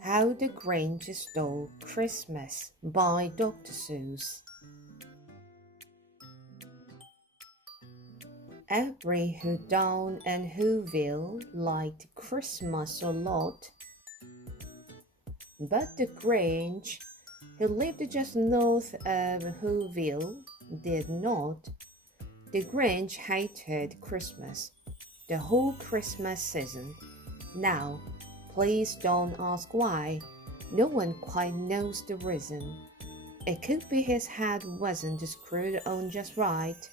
How the Grinch Stole Christmas by Dr. Seuss. Every who down and whoville liked Christmas a lot, but the Grinch, who lived just north of Whoville, did not. The Grinch hated Christmas, the whole Christmas season. Now, please don't ask why. No one quite knows the reason. It could be his head wasn't screwed on just right.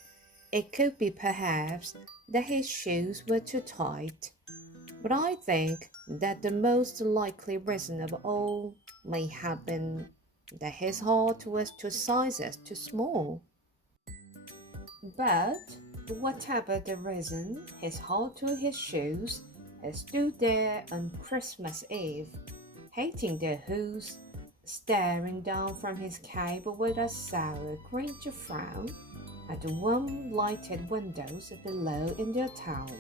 It could be perhaps that his shoes were too tight. But I think that the most likely reason of all may have been that his heart was 2 sizes too small. But whatever the reason, his heart to his shoes, he stood there on Christmas Eve, hating the who's, staring down from his cape with a sour, Grinch frown at the warm lighted windows below in their town.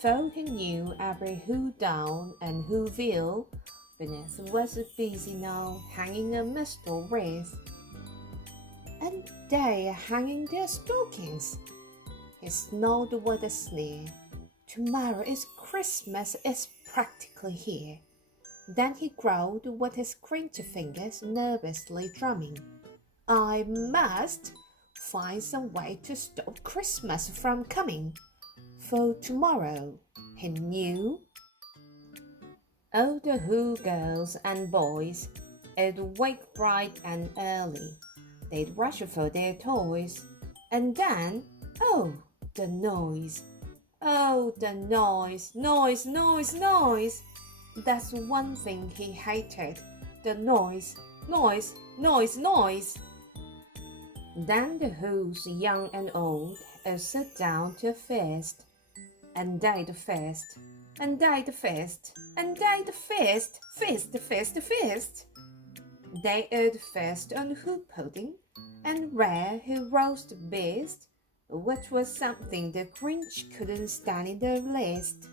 For he knew every who down and whoville beneath was busy now hanging a mistletoe wreath, and they are hanging their stockings. He snarled with a sneer. Tomorrow is Christmas, is practically here. Then he growled with his Grinch fingers nervously drumming. I must find some way to stop Christmas from coming. For tomorrow, he knew, all the Who girls and boys would wake bright and early. They'd rush for their toys, and then, oh, the noise. Oh, the noise, noise, noise, noise. That's one thing he hated, the noise, noise, noise, noise. Then the Who's, young and old, sit down to a feast, and they'd feast, and they'd feast, and they'd feast, feast. They'd feast on Who pudding and rare Who roast beast, which was something the Grinch couldn't stand in the least.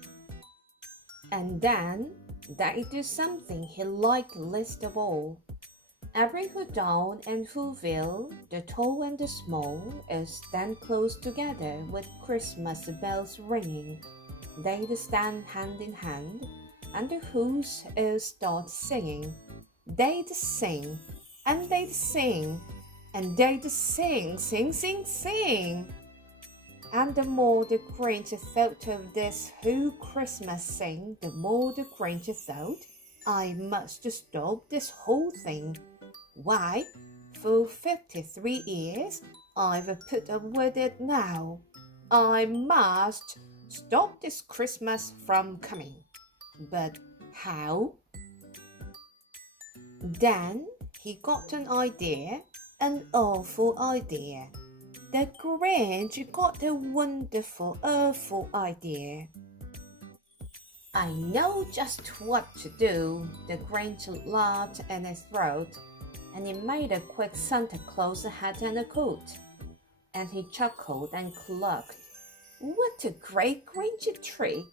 And then they'd do something he liked least of all. Every who down and whoville, the tall and the small, stand close together with Christmas bells ringing. They'd stand hand in hand, and the who's start singing. They'd sing, and they'd sing, and they'd sing, sing, sing, sing. And the more the Grinch thought of this who Christmas thing, the more the Grinch thought, I must stop this whole thing. Why, for 53 years I've put up with it now. I must stop this Christmas from coming. But how? Then he got an idea, an awful idea. The Grinch got a wonderful, awful idea. I know just what to do, the Grinch laughed in his throat, and he made a quick Santa Claus hat and a coat. And he chuckled and clucked. What a great Grinch trick!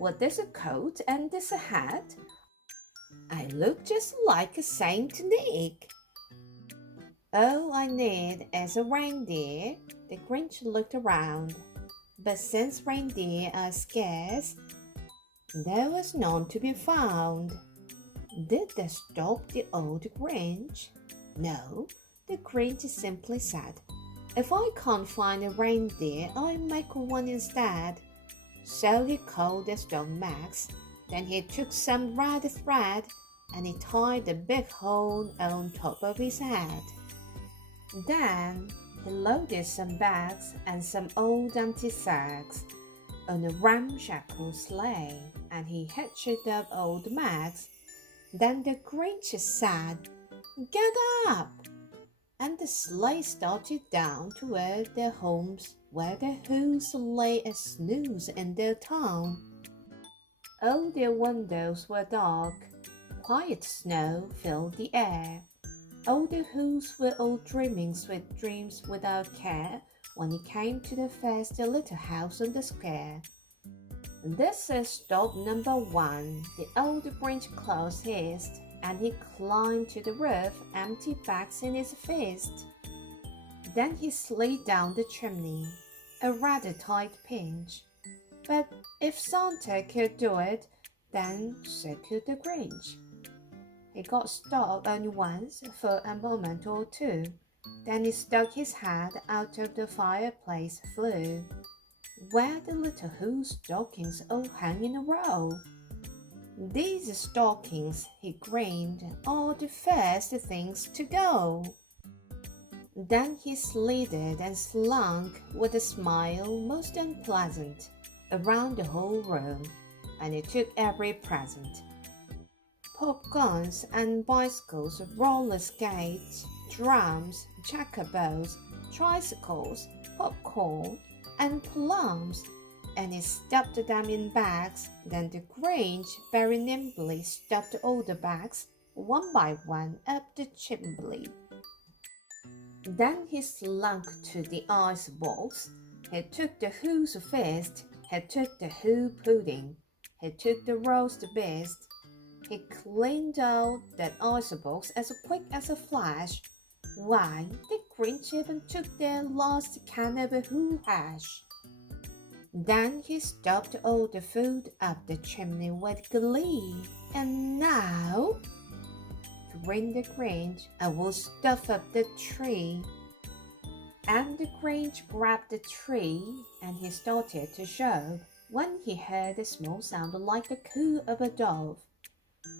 With this a coat and this a hat, I look just like a Saint Nick. All I need is a reindeer. The Grinch looked around, but since reindeer are scarce, there was none to be found. Did that stop the old Grinch? No, the Grinch simply said, if I can't find a reindeer, I'll make one instead. So he called his dog Max. Then he took some red thread and he tied a big hole on top of his head. Then he loaded some bags and some old empty sacks on a ramshackle sleigh, and he hitched up old Max. Then the Grinch said, Get up! And the sleigh started down toward their homes where the Who's lay a snooze in their town. All their windows were dark. Quiet snow filled the air. All the Who's were all dreaming sweet dreams without care when he came to the first little house on the square. This is stop number 1. The old Grinch closed his, and he climbed to the roof, empty bags in his fist. Then he slid down the chimney, a rather tight pinch. But if Santa could do it, then so could the Grinch. He got stuck only once for a moment or two. Then he stuck his head out of the fireplace flue, where the little Who stockings all hung in a row. These stockings, he grinned, are the first things to go. Then he slithered and slunk with a smile most unpleasant around the whole room, and he took every present. Popguns and bicycles, roller skates, drums, chocobos, tricycles, popcorn, and plums, and he stuffed them in bags. Then the Grinch very nimbly stuffed all the bags, one by one, up the chimney. Then he slunk to the ice box. He took the Who's fist. He took the Who pudding. He took the roast beast. He cleaned out that ice box as quick as a flash. Why, the Grinch even took their last can of Who hash. Then he stuffed all the food up the chimney with glee. And now, grinned the Grinch, I will stuff up the tree. And the Grinch grabbed the tree, and he started to shove, when he heard a small sound like the coo of a dove.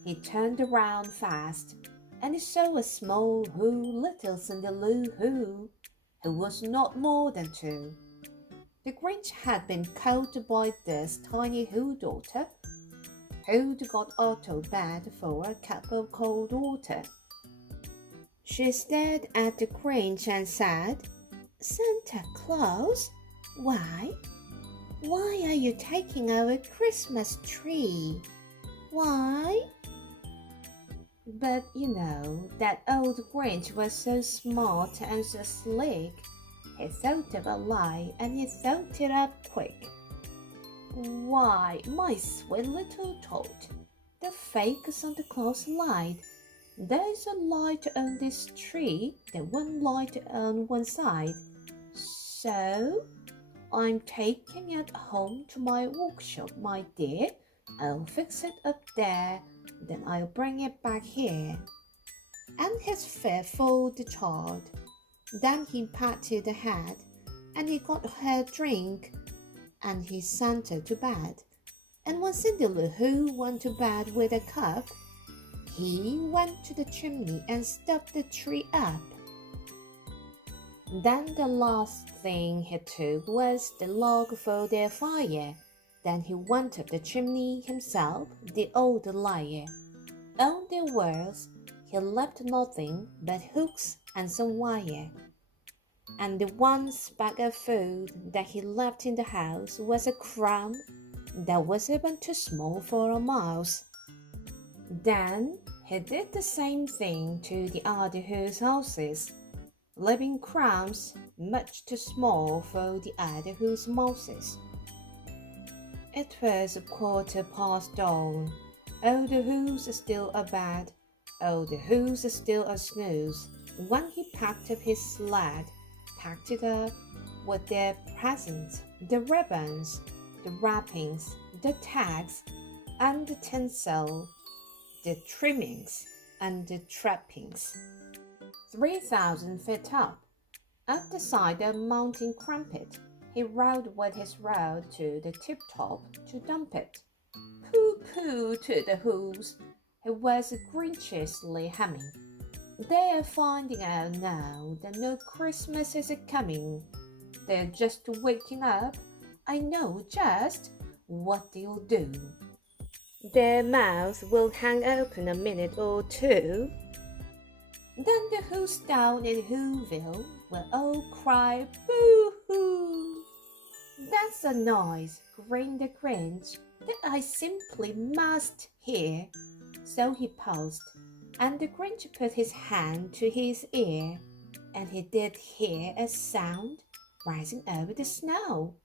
He turned around fast, and he saw a small Who, little Cinderloo who was not more than 2. The Grinch had been caught by this tiny Who daughter, who'd got out of bed for a cup of cold water. She stared at the Grinch and said, "Santa Claus, why? Why are you taking our Christmas tree? Why?" But that old Grinch was so smart and so slick. He thought of a lie, and he thought it up quick. "Why, my sweet little tot, the fake Santa Claus lied. There's a light on this tree, the one light on one side. So I'm taking it home to my workshop, my dear. I'll fix it up there, then I'll bring it back here." And his fearful child. Then he patted the head, and he got her drink, and he sent her to bed. And when Cinderloo went to bed with a cup, he went to the chimney and stuffed the tree up. Then the last thing he took was the log for their fire. Then he went up the chimney himself, the old liar. On the walls he left nothing but hooks and some wire. And the one speck of food that he left in the house was a crumb that was even too small for a mouse. Then he did the same thing to the other Who's houses, leaving crumbs much too small for the other Who's mouses. It was 1/4 dawn. All the Who's still abed, all the Who's still a snooze, when he packed up his sled, packed it up with their presents, the ribbons, the wrappings, the tags, and the tinsel, the trimmings, and the trappings. 3,000 feet up the side of Mountain Crumpet, he rode with his rod to the tip-top to dump it. "Pooh-pooh to the Who's," he was grinchiously humming. "They're finding out now that no Christmas is coming. They're just waking up. I know just what they'll do. Their mouths will hang open a minute or two. Then the Who's down in Whoville will all cry boo-hoo. That's a noise," grinned the Grinch, "that I simply must hear." So he paused, and the Grinch put his hand to his ear, and he did hear a sound rising over the snow.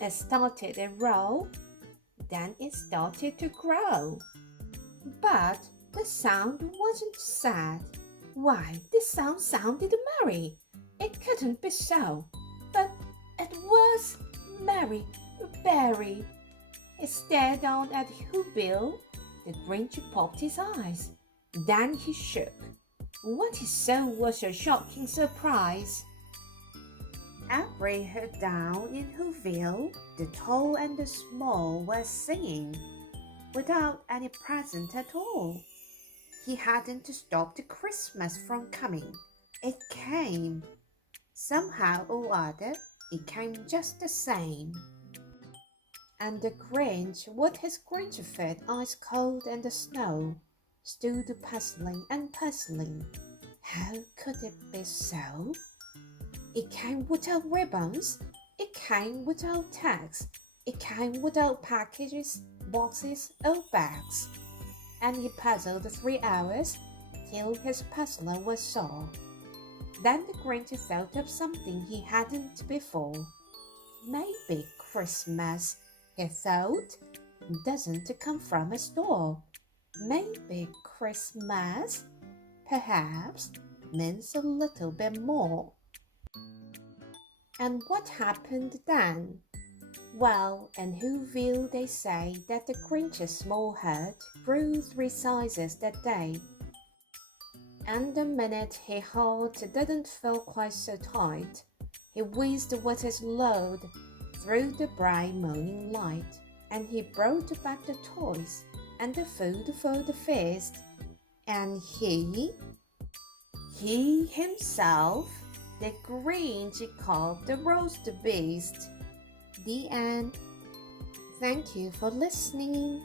It started a roll. then it started to grow. But the sound wasn't sad. Why, the sound sounded merry. It couldn't be so, but it was Mary Berry. He stared down at Whoville. The Grinch popped his eyes. Then he shook. What he saw was a shocking surprise. Everywhere down in Whoville, the tall and the small were singing, without any present at all. He hadn't stopped Christmas from coming. It came. Somehow or other, it came just the same. And the Grinch, with his Grinch feet ice cold in the snow, stood puzzling and puzzling. How could it be so? It came without ribbons. It came without tags. It came without packages, boxes, or bags. And he puzzled 3 hours till his puzzler was sore. Then the Grinch thought of something he hadn't before. Maybe Christmas, he thought, doesn't come from a store. Maybe Christmas, perhaps, means a little bit more. And what happened then? Well, in Whoville they say that the Grinch's small heart grew 3 sizes that day. And the minute his heart didn't feel quite so tight, he whizzed with his load through the bright morning light, and he brought back the toys and the food for the feast. And he himself, the Grinch, called the roast beast. The end. Thank you for listening.